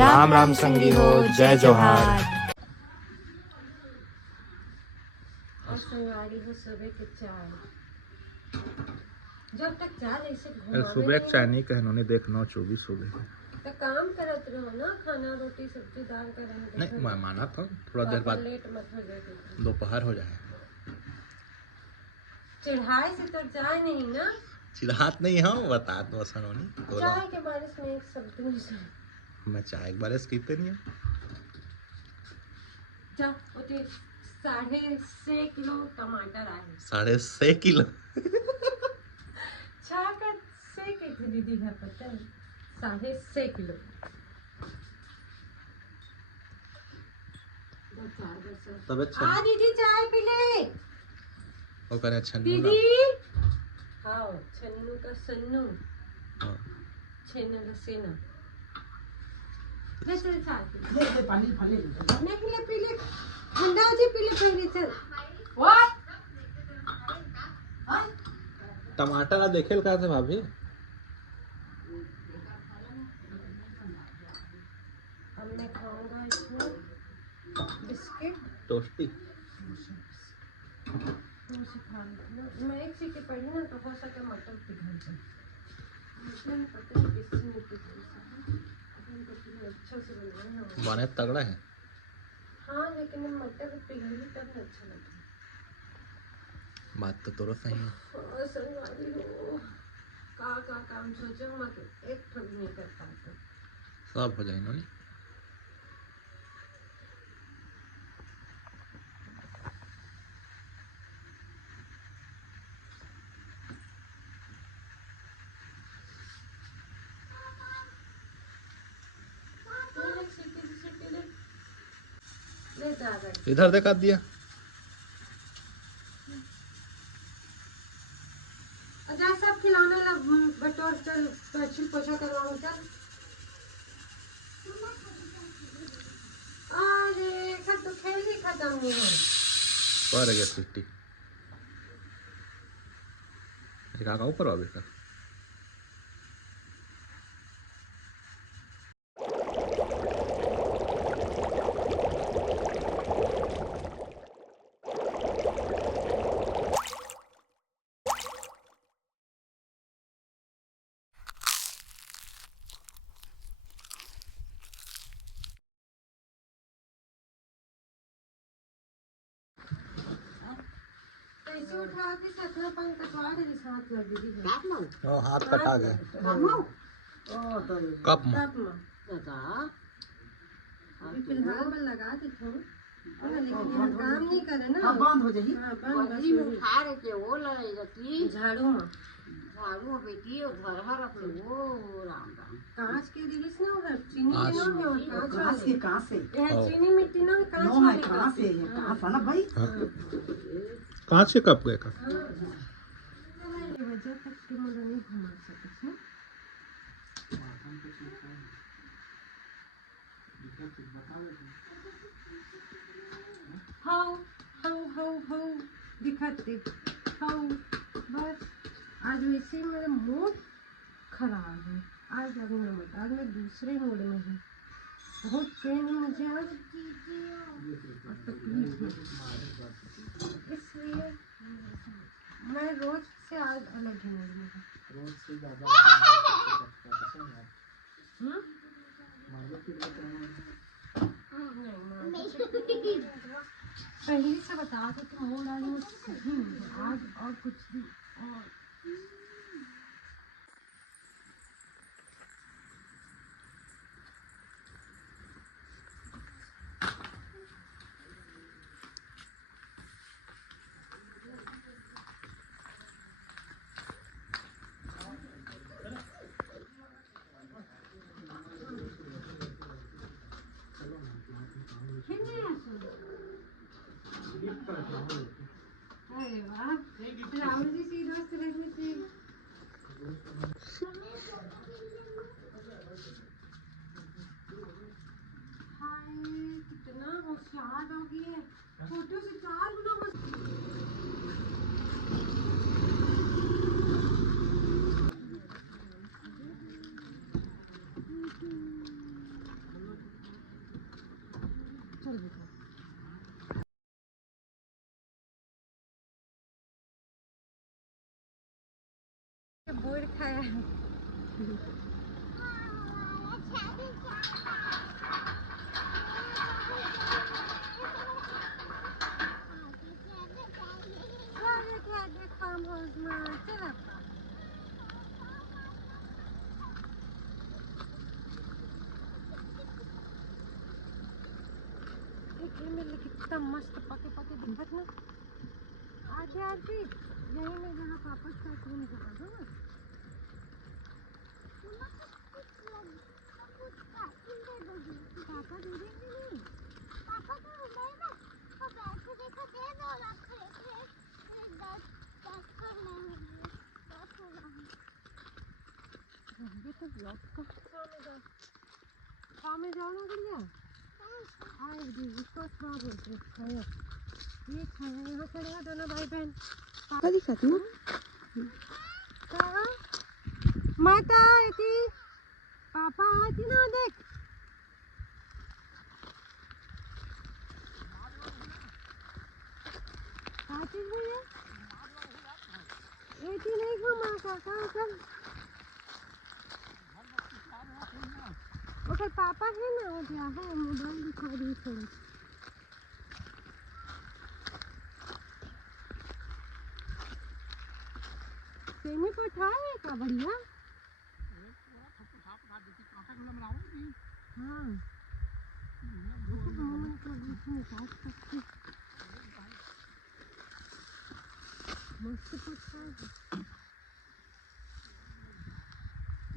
राम राम संगी हो, जय जोहार। और संगवारी हो सुबह के चाय। जब तक चाय ऐसे घुमावे सुबह चाय नहीं कहनो नहीं देखना 24 हो गए तो काम करत रहो ना, खाना रोटी सब्जी दाल का रहे। नहीं मैं माना था थोड़ा देर बाद लेट मत हो जाए, दोपहर हो जाए। चढ़ाई से तो चाय नहीं ना, चिढ़ात नहीं है बता दो सनोनी चाय के बारिश में एक शब्द नहीं सुना। मैं चाय एक बार पीते नहीं जा उते 6.5 किलो टमाटर आए। 6.5 किलो छा का से के थे दीदी घर पता है 6.5 किलो। तब अच्छा आ दीदी चाय पी ले। वो करे छन्नू दीदी हाँ छन्नू का सन्नू हाँ छेना का सेना। ले चल चाय पी ले पानी फाले नहीं पी ले, ठंडा हो जाए पी ले पहले चल। टमाटर देखे का थे भाभी अब मैं खाऊंगा इसमें बिस्किट टोस्टी। मैं एक चीज के पढ़ी ना तो हो सके मटर पिघल जाए, मुझे पता है किसी ने अच्छा से बनाया बने तगड़ा है। हाँ लेकिन मटर पिघली तब अच्छा लगता है। बात तो तोरो सही है। संगवारी हो का काम सोचो मत, एक ठग नहीं कर पाता। सब हो जाए नहीं इधर देखा दिया जा सब खिलौने लग बटोर चल अच्छी पोछा करवाऊं चल। अरे सब तो खेल ही खत्म नहीं है। पर गया सिटी का ऊपर आ बेटा ऐसे उठा के सतना पंख कटवा दे, हाथ लग दीदी है। हाथ कटा गया कप में अभी फिलहाल में लगा दे थोड़ा, लेकिन यहाँ काम नहीं करे ना बंद हो जाएगी। हाँ, बंद बस में उठा रहे थे वो लड़ाई जाती झाड़ू में झाड़ू बेटी और घर हर अपने वो राम राम कांच के दिलिस ना उधर चीनी के ना है और कांच कहाँ वाले से कहाँ से यह चीनी मिट्टी ना कांच नो है वाले कहाँ से है कहाँ से ना भाई कहाँ से कप गए का ये वजह तक कि मुझे नहीं घुमा सकते हैं। हाउ हाउ हाउ हाउ दिखाते हाउ बस। आज वैसे ही मेरा मूड खराब है, आज लगना मत, आज मैं दूसरे मूड में हूँ। बहुत पेन है मुझे आज और तकलीफ है, इसलिए मैं रोज से आज अलग ही मूड में हूँ। पहले से बता दो कि मूड आज मुझे सही नहीं है, आज और कुछ भी और अरे वाह राहुल जी से दोस्त रहने से कितना होशियार होगी है, छोटे से 4 गुना बोर खाया फार्म हाउस में चला कितना मस्त पके पके दिखत ना आगे आगे यही में जहाँ पापा का रूम जहाँ है ना पापा दे देंगे नहीं पापा तो नहीं ना तो बैठे देखो दे दो रखे दस करने होंगे ये तो ब्लॉक का शाम में जाओ ना बढ़िया हाँ इसको खा बोलते खाया ये खाया यहाँ खड़े हैं दोनों भाई बहन पापा दिखत ना कहाँ माता आई थी पापा आई थी ना देख आती भैया ये थी नहीं घुमा काका कल ओके पापा है ना वो क्या है मोबाइल दिखा दी थोड़ा सेमी को उठाए का बढ़िया हाँ मस्त पता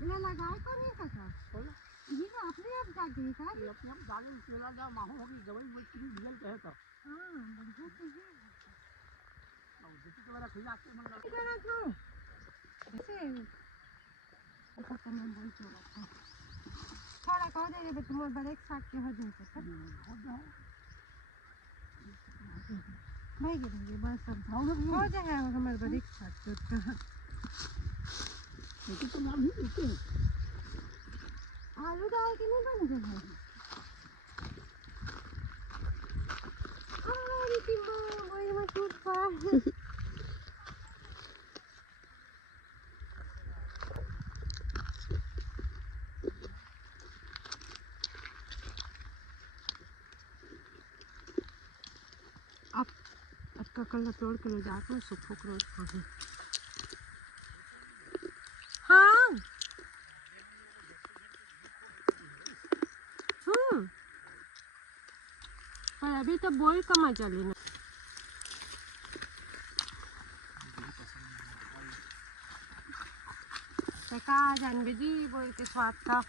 ये लगाए को नहीं काका ये तो अपने आप जाके का अपने आप डाले चला जा माहो होगी दवाई मछली भिजल कहे तो हां बढ़िया तो है और जितने के बारे खिला के मन लगा करा था ऐसे ऊपर का मन बोल चला था थोड़ा कह दे बे तुम बड़े साथ के हो जाए भाई गिरेंगे बस सब हो जाएगा हमारे बड़े साथ का तो नाम ही देते आलू दाल के नहीं बन जाए अरे टिम्बा वही मैं टूट पा अब का कल तोड़ के ले जाकर सुखो को खाऊं हाँ पर अभी तो बोल का मजा लेना का जानबे जी बोल के स्वाद का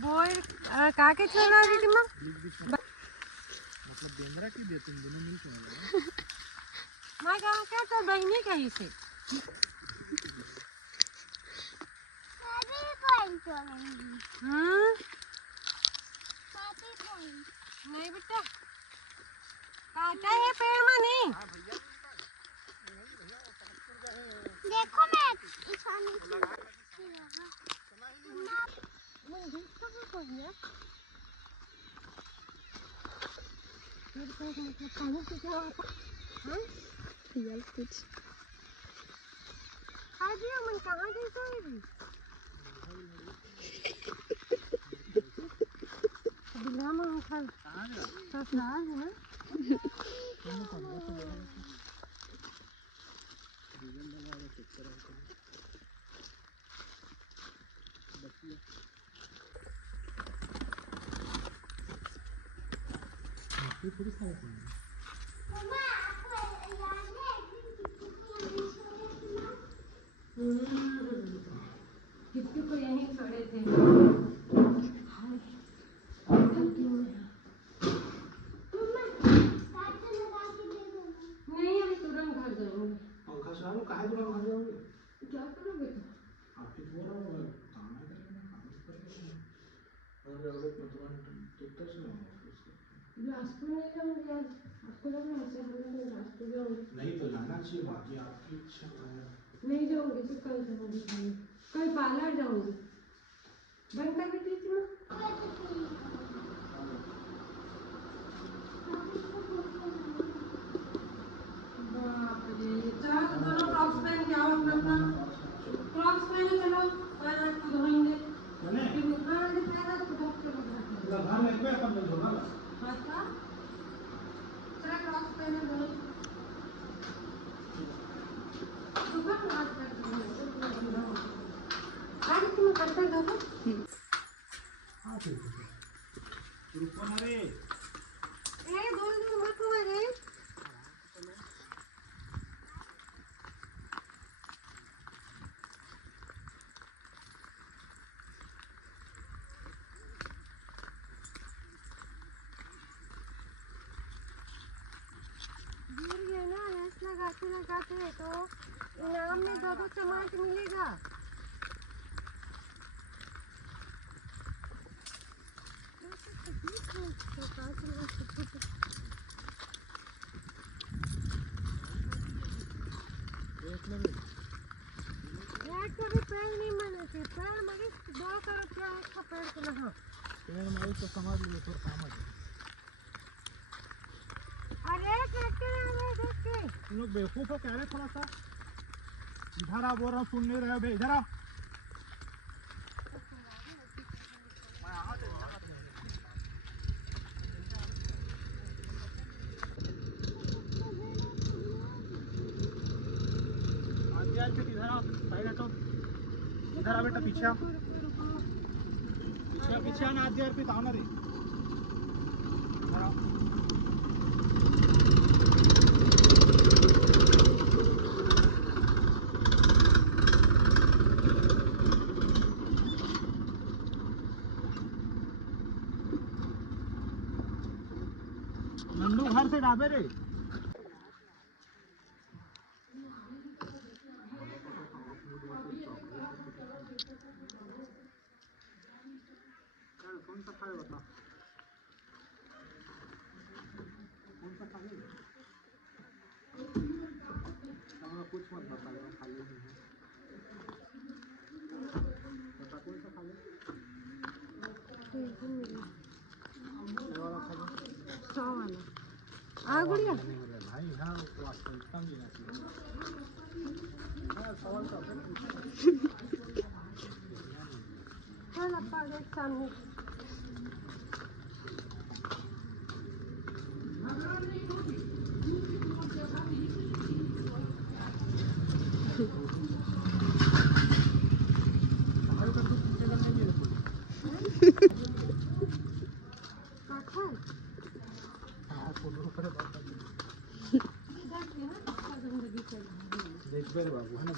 बोल का के छोड़ा दीदी माँ मतलब बेंद्रा की दे तुम दोनों मिल के मैं कहा क्या तो बहनी कहीं से नहीं बेटा काटा है पेड़ में नहीं देखो मैं पानी की क्या कुछ आज मन कहाँ जैसा है बिना में खा ससुराल है कितने को यहीं खड़े थे नहीं अभी तुरंत घर जाऊंगी पंखा चालू काहे दूर घर जाओगे क्या करोगे आपके बोल रहा हूं ताना करेंगे काम करेंगे और जाओगे तो से बिलासपुर नहीं जाऊंगी आज आपको लग रहा है ऐसे हम लोग बिलासपुर जाऊंगी नहीं तो जाना चाहिए बाकी आपकी इच्छा है नहीं जाऊंगी तो कल जाऊंगी कल पार्लर जाऊंगी बंद कर बेटी थी बाप रे चलो दोनों टॉप्स पहन के आओ अरे ए दूर दूर मत हुआ रे। गिर गया ना, रेस लगाते लगाते तो इनाम में 2-2 टमाटर मिलेगा। एक का भी पैर नहीं माने थे, पैर मगे 2 करोड़ क्या एक का पैर को लगा। पेड़ मारी तो समझ लो थोड़ा काम है। अरे कैसे आ रहे देख के? तुम लोग बेवकूफ हो, कह रहे थोड़ा सा इधर आ, बोल रहा हूँ, सुन नहीं रहे हो बे, इधर आ। इधर आ, साइड हटो, इधर आ बेटा, पीछे आ, पीछे आना, आधी अर्पित आओ ना रे, इधर आ। नंदू घर से डाबे रे। कौन सा खाए बता, कौन सा खाए? कुछ मत बता, खाली नहीं है, बता कौन सा खा ले। आ गुड़िया भाई हाँ, वास्तविकता में जीना चाहिए। सवाल का चल अपा देख सामने। देख बाबू है ना,